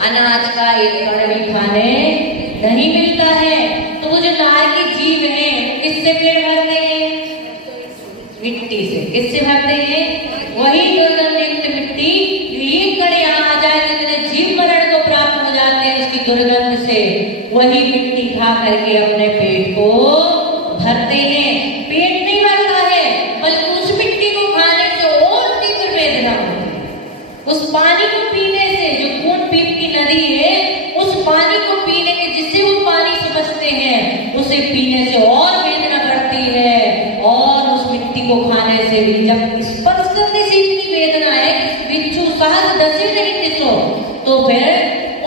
अनाज का एक कण भी खाने नहीं मिलता है। तो वो जो नार के जीव हैं किससे पेट भरते हैं? मिट्टी से। किससे भरते हैं? वही दुर्गंधयुक्त मिट्टी। ये कण यहाँ आ जाए जितने जीव मरण को प्राप्त हो जाते हैं उसकी दुर्गंध से, वही मिट्टी खा करके अपने पेट को भरते हैं। पेट नहीं भरता है बल्कि उस मिट्टी को खाने से और तीव्र वेदना होती है। उस पानी को पीने से, जो खून पीप की नदी है, उस पानी को पीने के, जिससे वो पानी समझते हैं, उसे पीने से और वेदना बढ़ती है। और उस मिट्टी को खाने से भी जब स्पर्श करने से इतनी वेदना है कि बिच्छू सहज दसे नहीं तिसो, तो फिर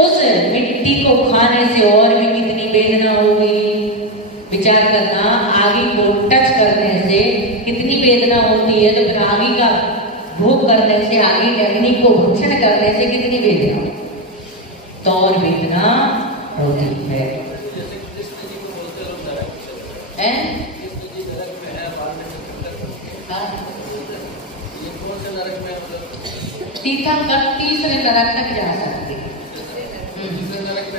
उस मिट्टी को खाने से और भी कितनी वेदना होगी। विचार करना, आगी को टच करने से कितनी वेदना होती है, तो फिर आगी का भोग करने से, आगी अग्नि को भक्षण करने से कितनी वेदना, तो और वेदना होती है। तीर्थंकर तीसरे नरक तक जा सकते हैं।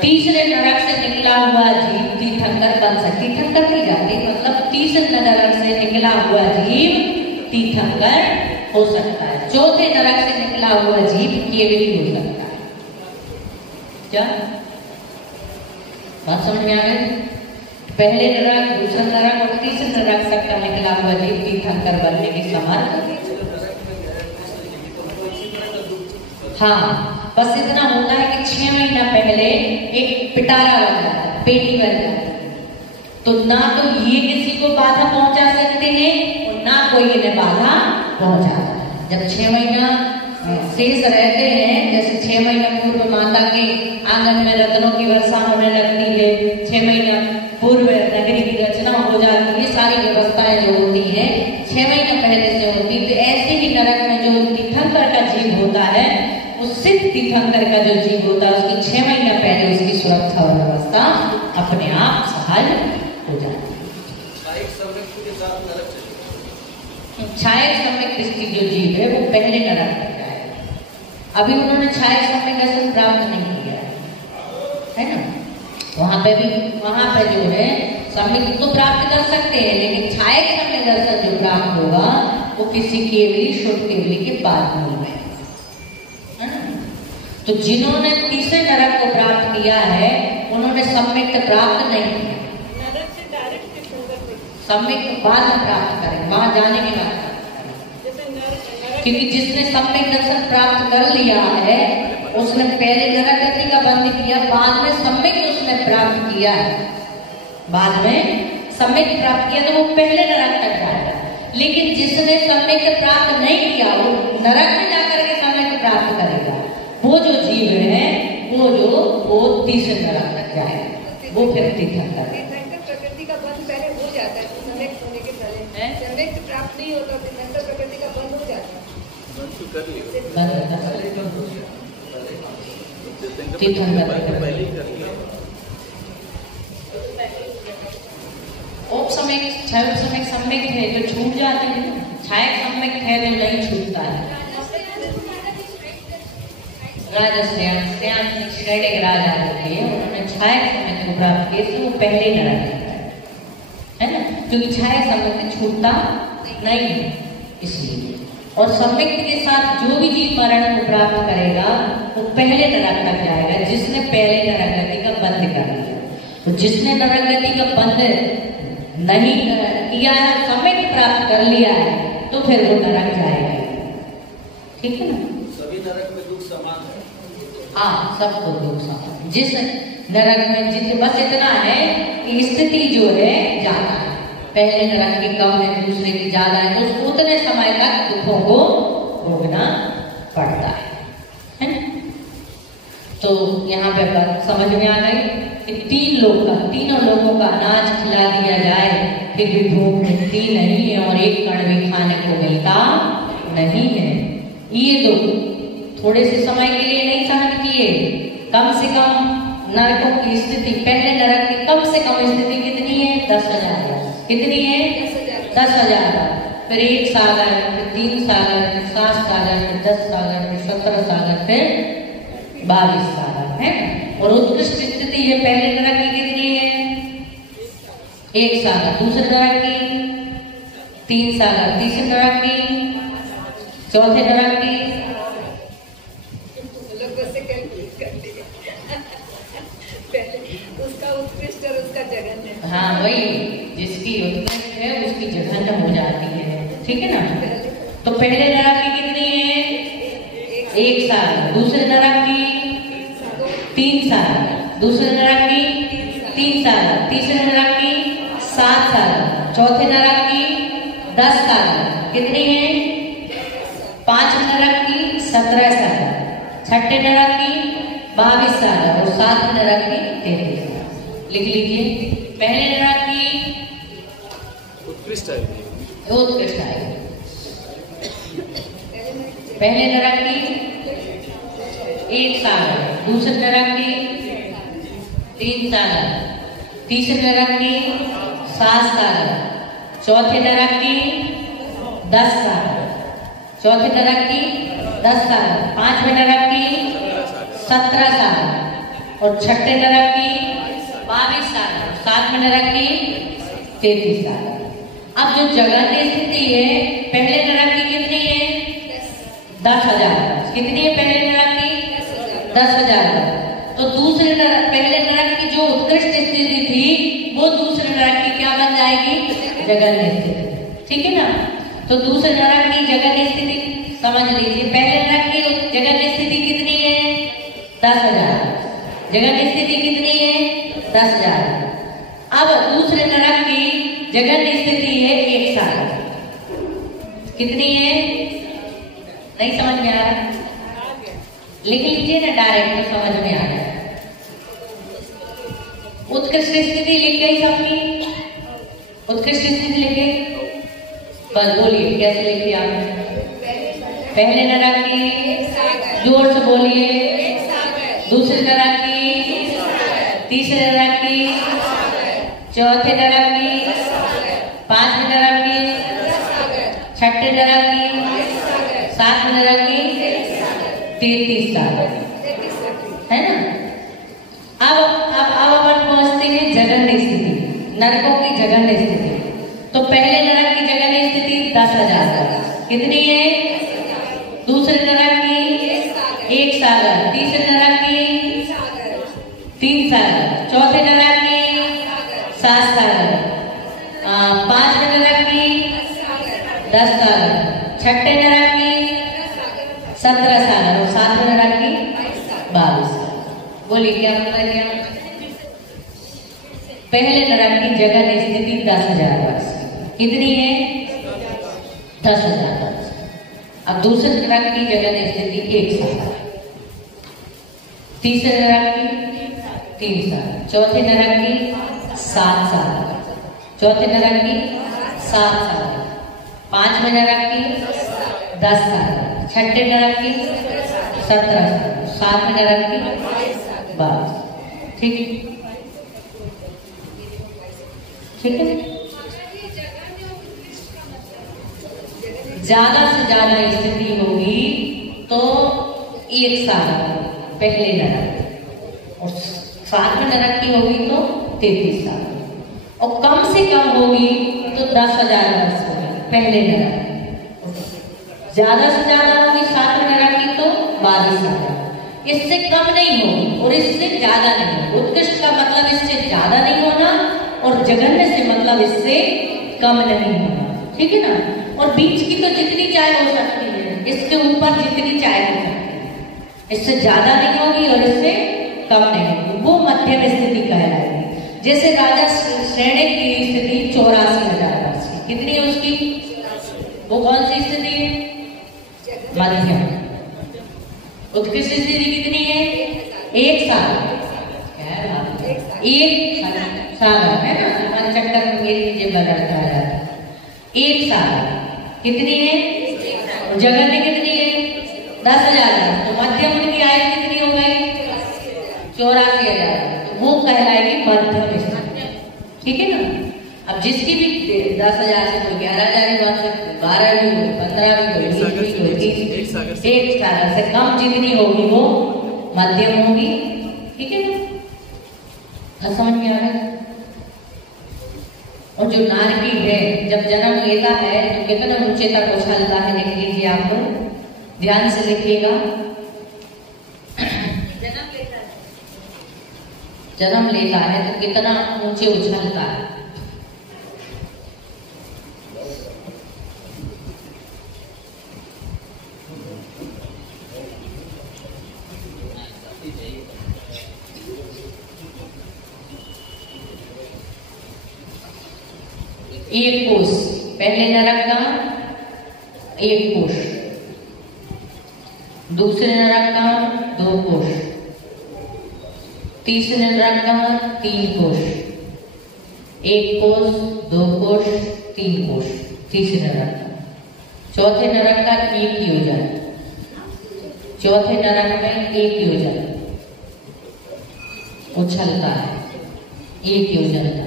तीसरे नरक से निकला हुआ जीव तीर्थंकर बन सकता। तीर्थंकर नहीं जाते, मतलब तीसरे नरक से निकला हुआ जीव तीर्थंकर हो सकता है। चौथे नरक से निकला हुआ जीव केवली हो सकता है। क्या बात समझ में आ गई? पहले नरक, दूसरा नरक और तीसरे नरक तक का निकला हुआ जीव तीर्थंकर बनने की समर्थ। हाँ, बस इतना होता है कि 6 महीना पहले एक पिटारा बन जाता है, पेटी बन जाती है, तो ना तो ये किसी को बाधा पहुंचा सकते हैं और ना कोई इन्हें बाधा पहुंचाता है। जब 6 महीना शेष रहते हैं, जैसे 6 महीना पूर्व माता के आंगन में रत्नों की वर्षा होने लगती है, 6 महीना पूर्व नगरी की रचना हो जाती है, सारी व्यवस्थाएं जो होती है 6 महीना पहले से होती। तो ऐसे ही नरक में जो तीर्थंकर का जीव होता है, उस सिद्ध तीर्थंकर का जो जीव होता है, उसकी 6 महीना पहले उसकी सुरक्षा और व्यवस्था अपने आप सहज हो जाती है। छाया सम्यक दृष्टि जो जीव है वो पहले नरक में जाएगा। अभी उन्होंने छाया सम्यक दर्शन प्राप्त नहीं किया है ना। वहां पे जो है सम्यक तो प्राप्त कर सकते हैं, लेकिन छाया सम्यक दर्शन जो प्राप्त होगा वो किसी केवली, शुद्ध केवली के बाद में है ना। तो जिन्होंने तीसरे नरक को प्राप्त किया है उन्होंने सम्यक प्राप्त नहीं किया। सम्यक बाद में प्राप्त करें, वहां जाने के बाद, क्योंकि जिसने सम्यक दर्शन प्राप्त कर लिया है उसने पहले नरक गति का बंद किया, बाद में सम्यक उसने प्राप्त किया है, बाद में सम्यक प्राप्त किया तो वो पहले नरक तक जाएगा। लेकिन जिसने सम्यक प्राप्त नहीं किया वो नरक में जाकर के सम्यक प्राप्त करेगा। वो जो जीव है वो तीसरे नरक तक जाएगा, वो फिर तीर्थंकर है। प्रकृति का बंध पहले हो जाता है, सम्यक होने के पहले सम्यक प्राप्त नहीं होता, तीर्थंकर प्रकृति का बंध हो जाता है। छायक सम्यक है तो छूट जाते हैं, छायक सम्यक है तो नहीं छूटता है। राजा श्रेष्ठ एक राजा होते हैं, उन्होंने छायक सम्यक को प्राप्त किया तो वो पहले नरक है ना, क्योंकि छायक सम्यक छूटता नहीं है इसलिए। और सम्यक के साथ जो भी जीव मरण को प्राप्त करेगा वो पहले नरक तक जाएगा, जिसने पहले नरक गति का बंद कर लिया। तो जिसने नरक गति का बंद नहीं किया है, सम्यक प्राप्त कर लिया है, तो फिर वो नरक जाएगा। ठीक है ना। सभी नरक में दुख समान है। हाँ, सबको दुख समान। जिस नरक में बस इतना है कि स्थिति जो है ज्यादा है, पहले नरक की कम है, दूसरे की ज्यादा है, तो उसको उतने समय तक दुखों को भोगना पड़ता है ना। तो यहाँ पे बात समझ में आ गई कि तीनों लोगों का अनाज खिला दिया जाए फिर भी भूख मिटती नहीं है और एक कण भी खाने को मिलता नहीं है। ये तो थोड़े से समय के लिए नहीं सहन किए, कम से कम नरकों की स्थिति, पहले नरक की कम से कम स्थिति कितनी है? 10,000। कितनी है? 10,000। फिर 1 सागर, फिर 3 सागर, फिर 7 सागर, फिर 10 सागर, फिर 17 सागर, फिर 22 सागर। है। और उत्कृष्ट स्थिति है पहले नरक की कितनी है? 1 सागर। दूसरे नरक की 3 सागर। तीसरे नरक की, चौथे नरक की उसका उत्कृष्ट और उसका जघन्य। हाँ वही, जिसकी उत्कृष्ट है उसकी जघन्य हो जाती है, ठीक है ना। तो पहले नरक की कितनी है? 1 साल। दूसरे नरक की 3 साल। दूसरे नरक की 3 साल। तीसरे नरक की 7 साल। चौथे नरक की 10 साल। कितनी है? 5 नरक की 17 साल। छठे नरक की 22 साल और 7 नरक की 33 साल। लिख लीजिए। पहले नरक की उत्कृष्ट है, उत्कृष्ट आएगी। पहले नरक की 1 साल। दूसरे नरक की 3 साल। तीसरे नरक की 7 साल। चौथे नरक की 10 साल। चौथे नरक की 10 साल। पांचवें नरक की 17 साल और छठे नरक की 22 साल। सातवें नरक की 33 साल। अब जो जघन्य स्थिति है पहले नरक की कितनी है? 10,000। कितनी है पहले नरक की? 10,000। तो दूसरे नरक, पहले नरक की जो उत्कृष्ट स्थिति थी वो दूसरे नरक की क्या बन जाएगी? जघन्य स्थिति, ठीक है ना। तो दूसरे नरक की जघन्य स्थिति समझ लीजिए। पहले नरक की जघन्य स्थिति कितनी है? 10,000। जघन्य स्थिति कितनी है? 10,000। अब दूसरे नरक की जघन्य स्थिति है 1 साल। कितनी है? नहीं समझ में आ रहा? लिख लीजिए ना, डायरेक्ट तो समझ में आ रहा है। उत्कृष्ट स्थिति लिख गई सबकी? उत्कृष्ट स्थिति लिख गई? बस बोलिए कैसे लिखी आपने? पहले नरक की, जोर से बोलिए। दूसरे नरक की, तीसरे नरक की, चौथे नरक की, पांचवें नरक की, छठे नरक की, सातवें नरक की, 33 साल, है ना। अब अपन पहुंचते हैं जघन्य स्थिति, नरकों की जघन्य स्थिति। तो पहले नरक की जघन्य स्थिति 10,000। कितनी है? दूसरे नरक की 1 सागर। तीसरे नरक की 3 सागर। चौथे नरक की 7 सागर। पांचवें नरक की 10 सागर। छठे नरक की 17 सागर और सातवें नरक की 22 साल। बोलिए क्या मतलब क्या? पहले नरक की जघन्य स्थिति 10,000 वर्ष। कितनी है? 10,000 वर्ष। अब दूसरे नरक की जघन्य स्थिति 1 साल। तीसरे नरक की 3 साल। चौथे नरक की 7 साल। चौथे नरक की 7 साल। पांचवें नरक की 10 साल। छठे नरक की 17 साल। सातवें नरक की 22। ठीक ठीक है। ज्यादा से ज्यादा स्थिति होगी तो 1 साल पहले नरक, और सातवें नरक की होगी तो 33 साल, और कम से कम होगी तो 10,000 वर्ष होगी पहले नरक। ज्यादा से ज्यादा होगी सातवें नरक की तो 22 साल। इससे कम नहीं होगी और इससे ज्यादा नहीं होगी। उत्कृष्ट का मतलब इससे ज्यादा नहीं होना और जघन्य से मतलब इससे कम नहीं होना, ठीक है ना। और बीच की तो जितनी चाय हो सकती है, इसके ऊपर जितनी चाय हो सकती है, इससे ज्यादा नहीं होगी और इससे कम नहीं होगी, वो मध्यम स्थिति कहलाएगी। जैसे राजा श्रेणी की स्थिति 84,000 वर्ष की, कितनी है उसकी? वो कौन सी स्थिति है? मध्यम। उत्कृष्ट स्थिति कितनी है? 1 साल। एक सागर है ना, हमारे चक्कर मेरी जेब लड़ता है। 1 साल कितनी है? जघन्य कितनी है? 10,000। तो मध्यम उनकी आयु कितनी हो गई? 84,000। तो वो कहलाएगी मध्यम स्थिति, ठीक है ना। अब जिसकी भी 10,000 से कोई 11,000 भी बन सकती, 12 भी हो, 15 भी हो, 20 भी हो, 30 1 सागर से कम जितनी होगी वो मध्यम होगी ठीक है ना? समझ में आ रहा है? और जो नारकी है जब जन्म लेता है तो कितना ऊंचे तक उछलता है, लिख लीजिए आप लोग, ध्यान से लिखिएगा। जन्म लेता है तो कितना ऊंचे उछलता है। एक कोष, पहले नरक का एक कोष, दूसरे नरक का 2 कोष, तीसरे नरक का 3 कोष, 1 कोष, 2 कोष, 3 कोष, तीसरे नरक का। चौथे नरक का 1 योजन, चौथे नरक में 1 योजन उछलता है, 1 योजन का।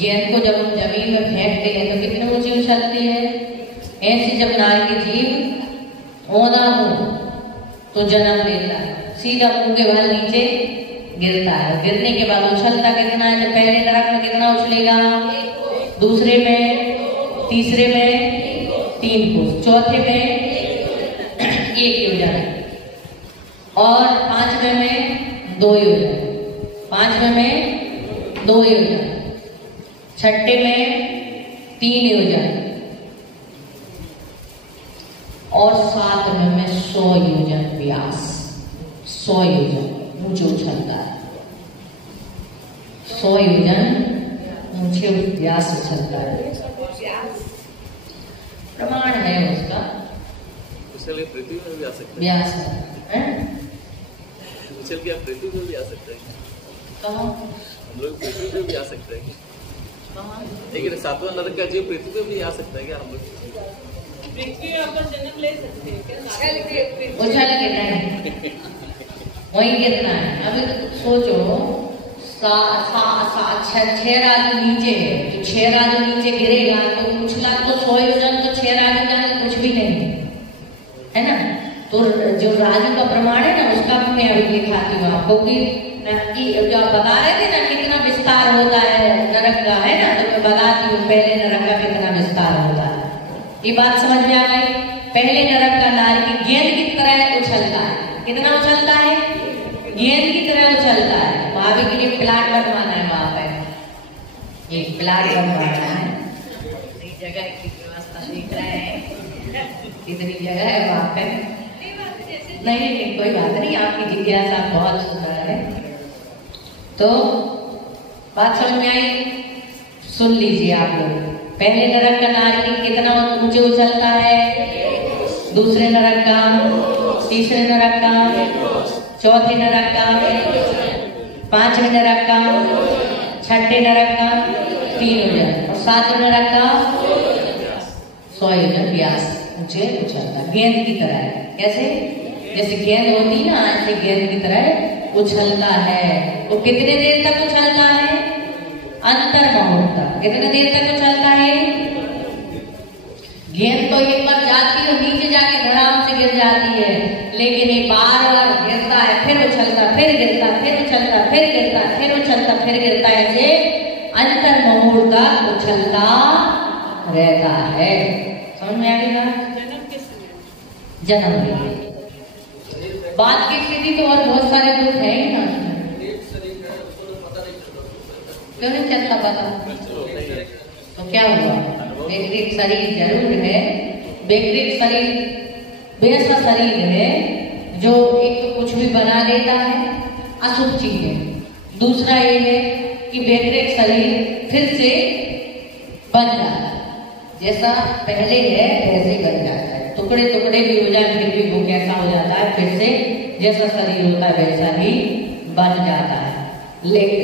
गेंद को जब हम जमीन में फेंकते हैं तो कितने ऊंची उछलती है। ऐसे जब नारकी जीव ओना हो तो जन्म लेता है, सीधा मुंह के बल नीचे गिरता है। गिरने के बाद उछलता कितना है? जब पहले नरक में कितना उछलेगा? दूसरे में, तीसरे में 3 कोष, चौथे में 1 योजन और 5वें में 2 योजन, 5वें में 2 योजन, छठे में 3 योजन और 7वें में 100 योजन व्यास, 100 योजन ऊंचे उछलता है, 100 योजन ऊंचे व्यास उछलता है। प्रमाण है उसका, उछल के पृथ्वी में भी आ सकता है, व्यास है। उछल के पृथ्वी में भी आ सकता है। कहाँ? हम लोग पृथ्वी पे भी आ सकते हैं। लेकिन 7वां नरक का जीव पृथ्वी पे भी आ सकता है क्या? हम लोग पृथ्वी पर जन्म ले सकते हैं क्या? उछल के नहीं, वही कितना है। अभी सोचो 6 राजू नीचे है तो 6 राजू नीचे गिरेगा तो उछला तो 100 योजन, तो 6 राजू का कुछ भी नहीं है ना। तो जो राजू का प्रमाण है ना उसका भी मैं अभी दिखाती हूँ आपको कि जो आप बता रहे थे ना कितना विस्तार होता है नरक का, है ना, तो मैं बताती हूँ पहले नरक का कितना विस्तार होता है। ये बात समझ में आ गई? पहले नरक का नारकी गेंद की तरह उछलता है। कितना उछलता है? गेंद की तरह उछलता है। भाभी के लिए प्लाट बनवाना है, वहां पे एक प्लाट बनवाना है, जगह की व्यवस्था देख रहे हैं कितनी जगह है वहां पे। नहीं कोई बात नहीं, आपकी जिज्ञासा बहुत सुंदर है। तो बात समझ में आई? सुन लीजिए आप लोग। पहले नरक का नारकी कितना ऊंचे उछलता है? दूसरे नरक का, तीसरे नरक का, चौथे नरक का, 5वें नरक का, छठे नरक का 3 योजन और 7वें नरक का 100 योजन व्यास ऊंचे उछलता, गेंद की तरह है। कैसे? जैसे गेंद होती ना, ऐसे गेंद की तरह उछलता है। वो कितने देर तक उछलता है? अंतर मुहूर्त तक। कितने देर तक उछलता है? गेंद तो एक बार जाती है नीचे जाके धड़ाम से गिर जाती है, लेकिन ये बार-बार गिरता है, फिर उछलता, फिर गिरता, फिर उछलता, फिर गिरता, फिर उछलता, फिर गिरता, ऐसे अंतर मुहूर्त तक उछलता रहता है। समझ में आ गई बात? जन्म लेते बात की स्थिति तो और बहुत सारे दुख है ही ना, क्यों नहीं चलता पता? तो क्या हुआ? वैकृत शरीर जरूर है, वैकृत शरीर वैसा शरीर है जो एक तो कुछ भी बना देता है, अशुभ चीज है। दूसरा ये है कि वैकृत शरीर फिर से बन जाता है, जैसा पहले है वैसे बन जाता है। टुकड़े टुकड़े भी हो जाए फिर भी वो कैसा हो जाता है, फिर से जैसा शरीर होता है वैसा ही बन जाता है। लेकिन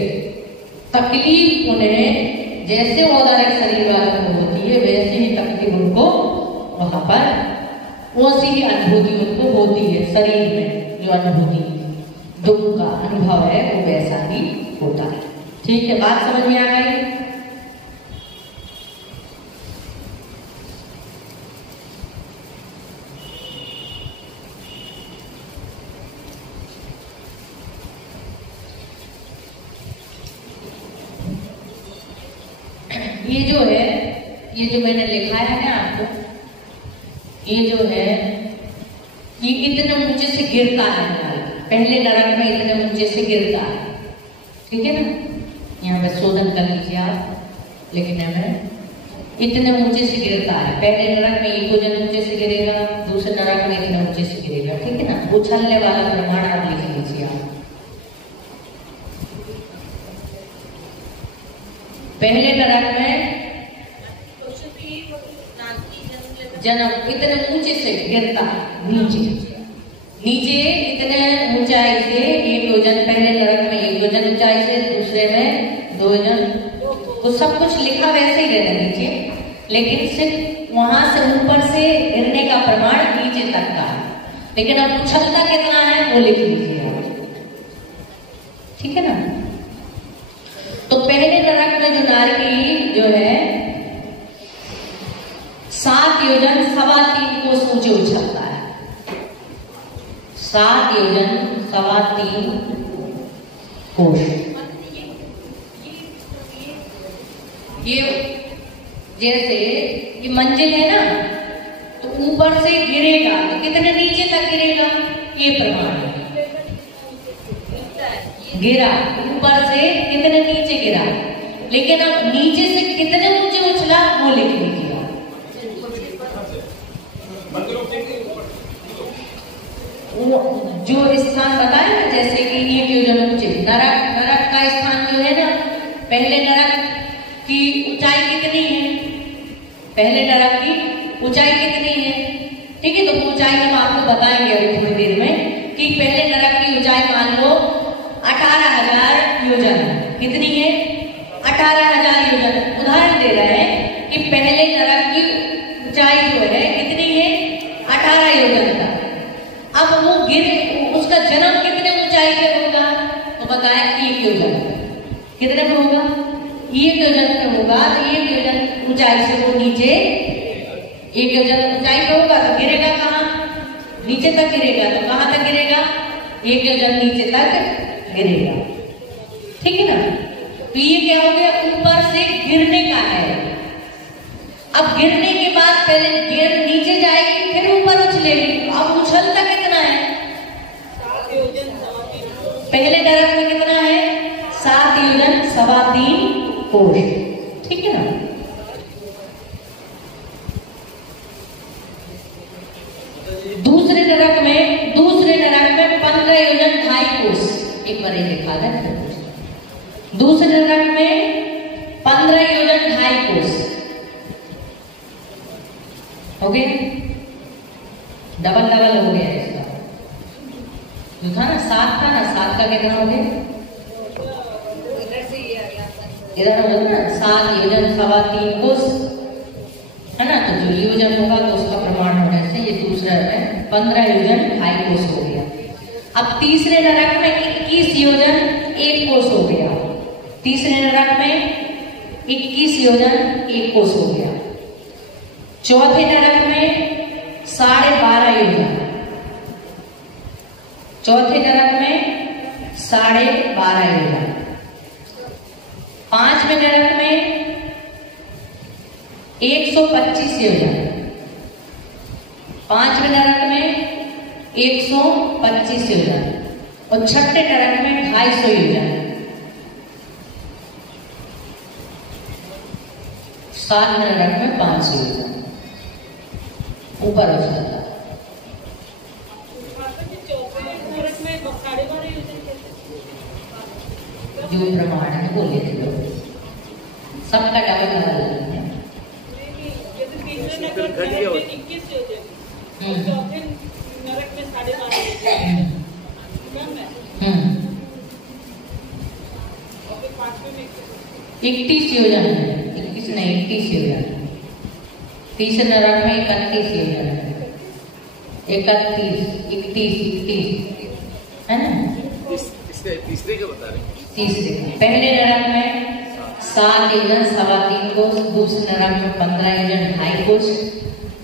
तकलीफ उन्हें जैसे औदारिक शरीर वालों को होती है वैसे ही तकलीफ उनको वहां पर वैसी ही अनुभूति उनको होती है। शरीर में जो अनुभूति दुख का अनुभव है वो वैसा ही होता है। ठीक है, बात समझ में आ गई? ये जो है, ये जो मैंने लिखा है ना आपको, ये जो है ये इतने ऊंचे से गिरता है, पहले नरक में इतने ऊंचे से गिरता है, ठीक है ना। यहाँ पे शोधन कर लीजिए आप, लेकिन हमें इतने ऊंचे से गिरता है। पहले नरक में एक वजन ऊंचे से गिरेगा, दूसरे नरक में इतने ऊंचे से गिरेगा, ठीक है ना। उछलने वाला प्रमाण आप लिख लीजिए आप। पहले नरक में जन्म इतने ऊंचे से गिरता नीचे, नीचे इतने ऊंचाई से एक योजन, पहले नरक में एक योजन ऊंचाई से, दूसरे में 2 योजन, तो सब कुछ लिखा वैसे ही रहना नीचे, लेकिन सिर्फ वहां से ऊपर से गिरने का प्रमाण नीचे तक का है। लेकिन अब उछलता कितना है वो लिख लीजिए आप, ठीक है ना। तो पहले नरक में जो नारी जो है 7 योजन 3.25 कोस ऊंचे उछलता है। 7 योजन 3.25 कोस। ये जैसे ये मंजिल है ना, तो ऊपर से गिरेगा तो कितने नीचे तक गिरेगा, ये प्रमाण है। गिरा ऊपर से कितने नीचे गिरा, लेकिन अब नीचे से कितने ऊंचे उछला वो लिख लीजिए। जो स्थान बताया ना, जैसे कि 1 योजन ऊंचे नरक का स्थान जो है ना, पहले नरक की ऊंचाई कितनी है, पहले नरक की ऊंचाई कितनी है, ठीक है। तो ऊंचाई हम आपको बताएंगे अभी थोड़ी देर में कि पहले नरक की ऊंचाई मान लो 18,000 योजन। कितनी है? 18,000 योजन। उदाहरण दे रहे हैं कि पहले नरक की ऊंचाई जो है कितनी है, 18 योजन तक। अब वो उसका जन्म कितने ऊंचाई पे होगा, तो बताया 1 योजन। कितने में होगा? 1 योजन में होगा। तो 1 योजन ऊंचाई से वो नीचे 1 योजन ऊंचाई पे होगा, तो गिरेगा कहाँ? नीचे तक गिरेगा। तो कहाँ तक गिरेगा? 1 योजन नीचे तक गिरेगा, ठीक है ना। तो ये क्या हो गया, ऊपर से गिरने का है। अब गिरने के बाद पहले गिर नीचे जाएगी, फिर ऊपर उछलेगी। अब उछलता कितना है? पहले नरक में कितना है? 7 योजन 3.25 कोस, ठीक है ना। दूसरे नरक में 15 योजन 2.5 कोस। एक बार ये लिखा है, दूसरे नरक में 15 योजन 2.5 कोस हो गया, डबल हो गया इसका। जो था ना 7 था ना, 7 का कितना हो गया? इधर हो ना 7 योजन 3.25 कोस, है ना। तो जो योजन होगा तो उसका प्रमाण होने से ये दूसरा है 15 योजन 2.5 कोस हो गया। अब तीसरे नरक में 21 योजन 1 कोस हो गया। तीसरे नरक में 21 योजन 1 कोस हो गया। चौथे नरक में 12.5 योजन। चौथे नरक में 12.5 योजन। 5वें नरक में 125 योजन। 5वें नरक में 125 योजन और 6ठे नरक में 250 योजन। 7वें नरक में 500 योजन ऊपर हो जाता है। जो प्रमाण है वो ले लो, सबका डबल है। नरक में 12.5 21 योजन है, 21 नहीं 21 योजन। तीसरे नरक में 31 योजन है, 31 है ना। तीसरे का बता रहे? तीसरे पहले नरक में 7 योजन 3.25 कोस, दूसरे नरक में 15 योजन 2.5 कोस,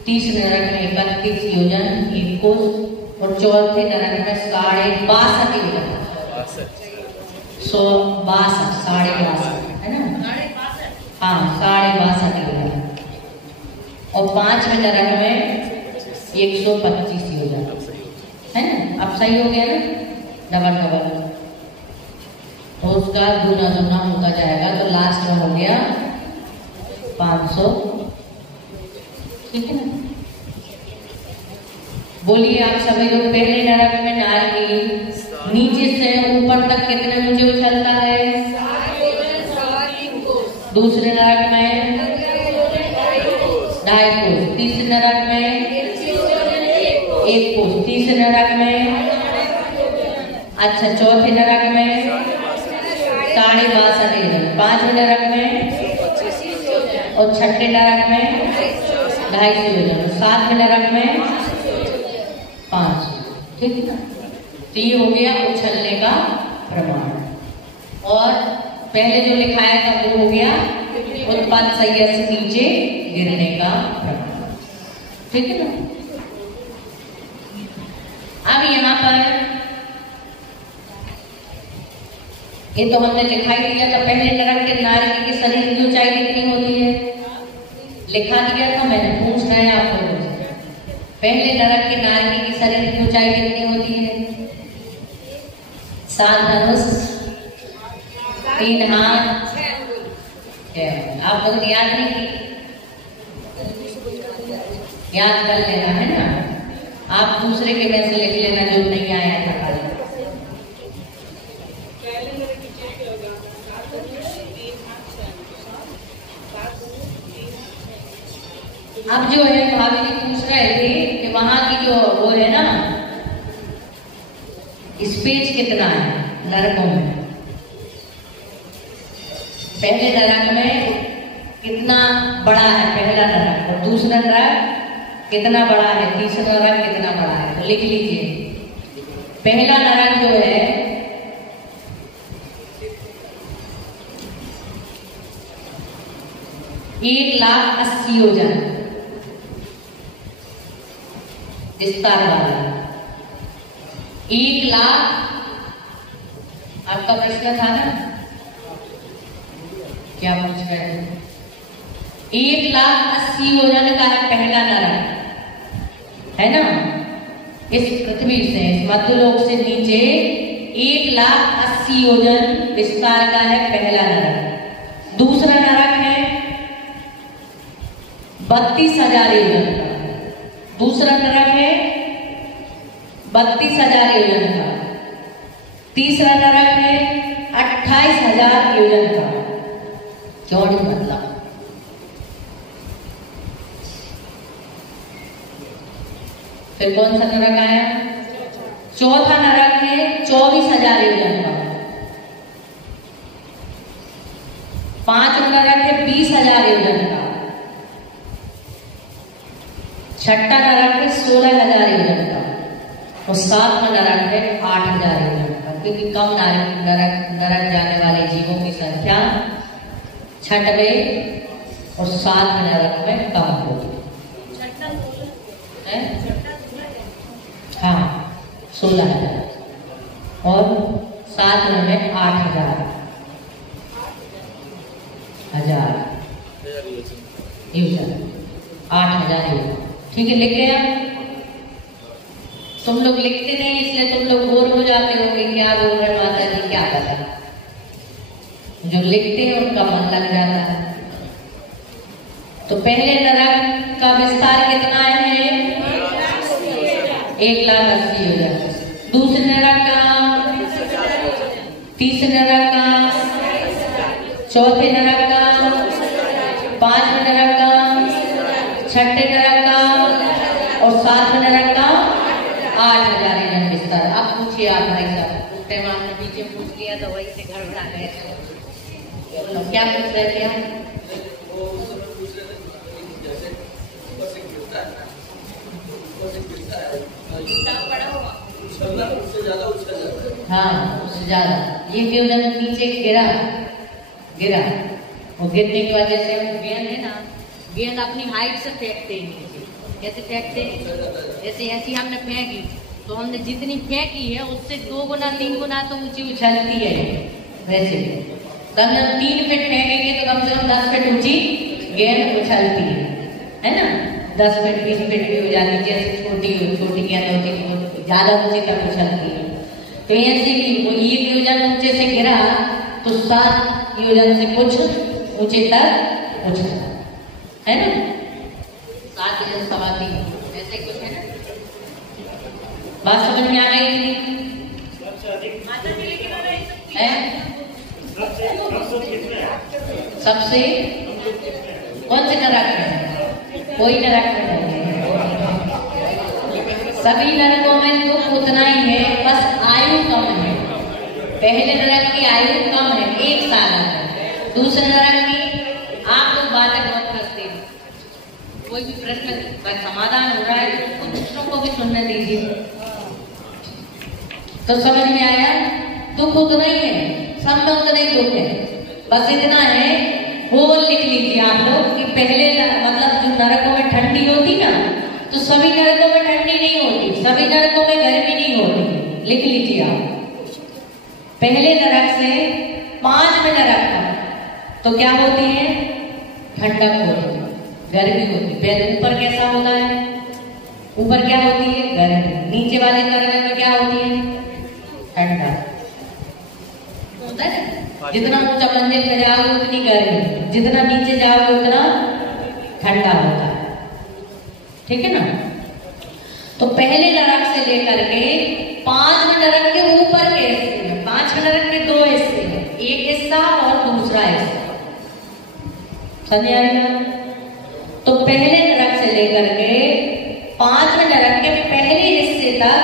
तीसरे नरक में 31 योजन 1 कोस और चौथे नरक में 62.5 योजन। 162 है ना, हाँ 62.5 योजन, और 5वें नरक में 125 योजन, है ना। अब सही हो गया ना, डबल डबल, तो उसका गुना दुना होता जाएगा, तो लास्ट में हो गया 500, ठीक है ना। बोलिए आप सभी लोग, पहले नरक में नारी नीचे से ऊपर तक कितने ऊंचे उछलता है? 3 कोस। दूसरे नरक में 2.5 कोस, तीसरे नरक में 1 कोस, तीसरे नरक में, अच्छा चौथे नरक में 62.5 योजन, 5वें नरक में, और 6ठे नरक में 250 योजन, 7वें नरक में 5, ठीक है ना। तो ये हो गया उछलने का प्रमाण। और पहले जो लिखाया था वो हो गया उत्पाद सैया से नीचे गिरने का प्रमाण, ठीक है ना। अब यहाँ पर ये तो हमने लिखा ही दिया था, पहले नरक के नारी के शरीर की ऊंचाई कितनी होती है, लिखा दिया था मैंने, पूछ रहे हैं आप लोगों से। पहले नरक के नारी की शरीर की ऊंचाई कितनी होती है? 7 धनुष, 3 हाथ, 6 अंगुल। आप लोग याद नहीं की, याद कर लेना है ना। आप दूसरे के में से लिख लेना जो नहीं आया था कल। अब जो है भाभी जी पूछ रहे थे कि वहां की जो वो है ना स्पेस कितना है नरकों में। पहले नरक में कितना बड़ा है पहला नरक, और दूसरा नरक कितना बड़ा है, तीसरा नरक कितना बड़ा है, तो लिख लीजिए। पहला नरक जो है 1,80,000 योजन विस्तार वाला। 1 लाख, आपका प्रश्न था ना, क्या पूछ रहे हैं? 1,80,000 योजन का है पहला नरक, है ना। इस पृथ्वी से, इस मध्यलोक से नीचे 1,80,000 योजन विस्तार का है पहला नरक। दूसरा नरक है 32,000 योजन का, दूसरा नरक है 32,000 योजन का। तीसरा नरक है 28,000 योजन का। चौड़ी मतलब फिर कौन सा नरक आया? चौथा नरक है 24,000 योजन का। पांचवा नरक है 20,000 योजन का। छठा नरक है 16,000 योजन का, और सातवां नरक है 8,000 योजन का। क्योंकि कम नरक जाने वाले जीवों की संख्या छठवें और सातवें नरक में कम होगी। हाँ 16,000 और सातवें में 8,000 योजन, 8,000 योजन। ठीक है, लिख गया। तुम लोग लिखते नहीं इसलिए तुम लोग बोर हो जाते होंगे, क्या बोल रहे माता जी, क्या पता। जो लिखते हैं उनका मन लग जाता है। तो पहले नरक का विस्तार कितना है? 1,80,000 योजन। दूसरे नरक का, तीसरे नरक का, चौथे नरक का, पांचवें नरक का, छठे नरक का, और सातवें नरक का 8,000 योजन विस्तार। अब पूछिए आप भाई साहब, पैमान ने पीछे पूछ लिया तो वही से घर बना गए। क्या पूछ रहे थे हम? हाँ उससे ज्यादा। ये योजन नीचे गिरा, और गिरने की वजह से वो गेंद है ना, गेंद अपनी हाइट से फेंकते हैं नीचे, जैसे फेंकते हैं, जैसे ऐसी हमने फेंकी तो हमने जितनी फेंकी है उससे 2 गुना 3 गुना तो ऊंची उछलती है वैसे। कम से कम 3 फीट फेंकेंगे तो कम से कम 10 फीट ऊंची गेंद उछलती है ना। 10 फीट 20 फीट भी हो जाती है, जैसे छोटी गेंद होती है वो ज्यादा ऊंचे तक उछलती है। तो ऐसे ही वो एक योजन ऊंचे से गिरा तो 7 योजन से कुछ ऊंचे तक उछला, है ना। 7 योजन 3.25 ऐसे कुछ है ना। बात समझ में आ गई थी? सबसे कौन से नरक है? कोई नरक नहीं, सभी नरकों में दुख उतना ही है, बस आयु कम है। पहले नरक की आयु कम है, 1 साल है। दूसरे नरक की आप लोग बातें बहुत करते हैं, कोई भी प्रश्न का समाधान हो रहा है तो दूसरों को भी सुनने दीजिए। तो समझ में आया? दुख उतना ही है, सब में उतना ही दुख है, बस इतना है वो लिख लीजिए आप लोग कि पहले मतलब जो नरकों में ठंडी होती ना, तो सभी नरकों में ठंडी नहीं होती, सभी नरकों में गर्मी नहीं होती। लिख लीजिए आप। पहले नरक से 5वें नरक तक तो क्या होती है? ठंडक होती है, गर्मी होती है। फिर ऊपर कैसा होता है? ऊपर क्या होती है? गर्मी। नीचे वाले नरक में क्या होती है? ठंडा होता है ना। जितना ऊंचा मंदिर पे जाओगे उतनी गर्मी, जितना नीचे जाओगे उतना ठंडा होता है, ठीक है ना। तो पहले नरक से लेकर के 5वें नरक के ऊपर के हिस्से में, 5वें नरक में 2 हिस्से हैं, एक हिस्सा और दूसरा हिस्सा, समझ आएगा? तो पहले नरक से लेकर के 5वें नरक के पहले हिस्से तक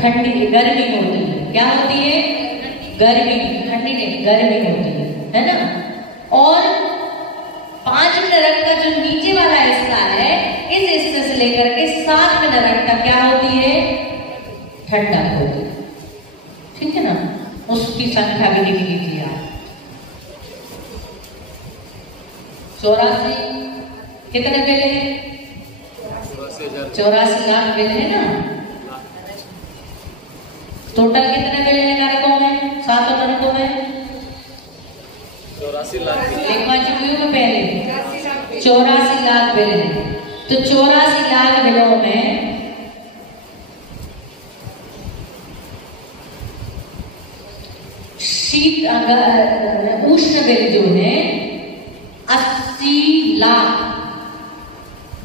ठंडी गर्मी होती है। क्या होती है? गर्मी, ठंडी नहीं, गर्मी होती है ना। और 5वें नरक का जो नीचे वाला हिस्सा है, इस हिस्से से लेकर के 7वें नरक तक क्या होती है? ठंडा होती है, ठीक है ना। उसकी संख्या भी लिख लीजिए आप। 84 कितने बेले हैं? 84 लाख बेले है ना। टोटल कितने बेले हैं नरकों में? 7 नरकों में 84 लाख। लिखवा चुकी हूँ पहले, 84 लाख बेले। तो 84 लाख बेलों में शीत उष्ण बेल जो है 80 लाख।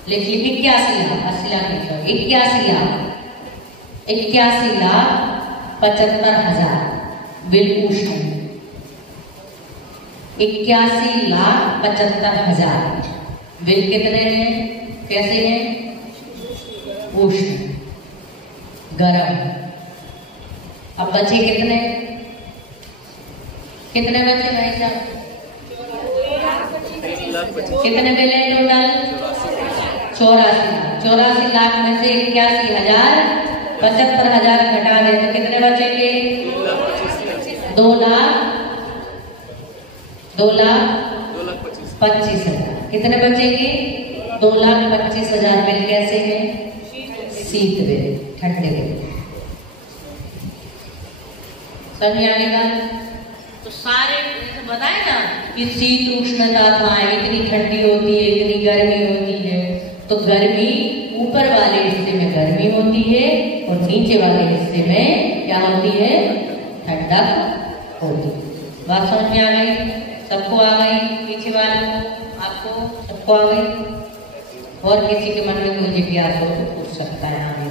लिख लीजिए 81 लाख, 80 लाख लिख लो, 81 लाख, 81 लाख 75,000 बिल उष्ण। 81 लाख 75,000 बिल कितने हैं? कैसे हैं? उष्ण, गर्म। अब बचे कितने? कितने बचे भाई साहब? कितने बिल है टोटल? 84 लाख में से 81,000 75,000 घटा दे तो कितने बचेंगे? 2,25,000। कितने बचेंगे? 2,25,000 बिल कैसे हैं? शीत बिल, ठंडे बिल। समझ आएगा? तो सारे बताए ना कि शीत उष्णता इतनी ठंडी होती है, इतनी गर्मी होती है। तो गर्मी ऊपर वाले हिस्से में गर्मी होती है और नीचे वाले हिस्से में क्या होती है? ठंडक होती है। बात समझ में आ गई? सबको आ गई? पीछे वाले आपको सबको आ गई? और किसी के मन में कोई जिज्ञासा हो तो पूछ सकता है। आगे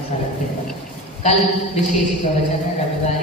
कल विशेष प्रवचन है रविवार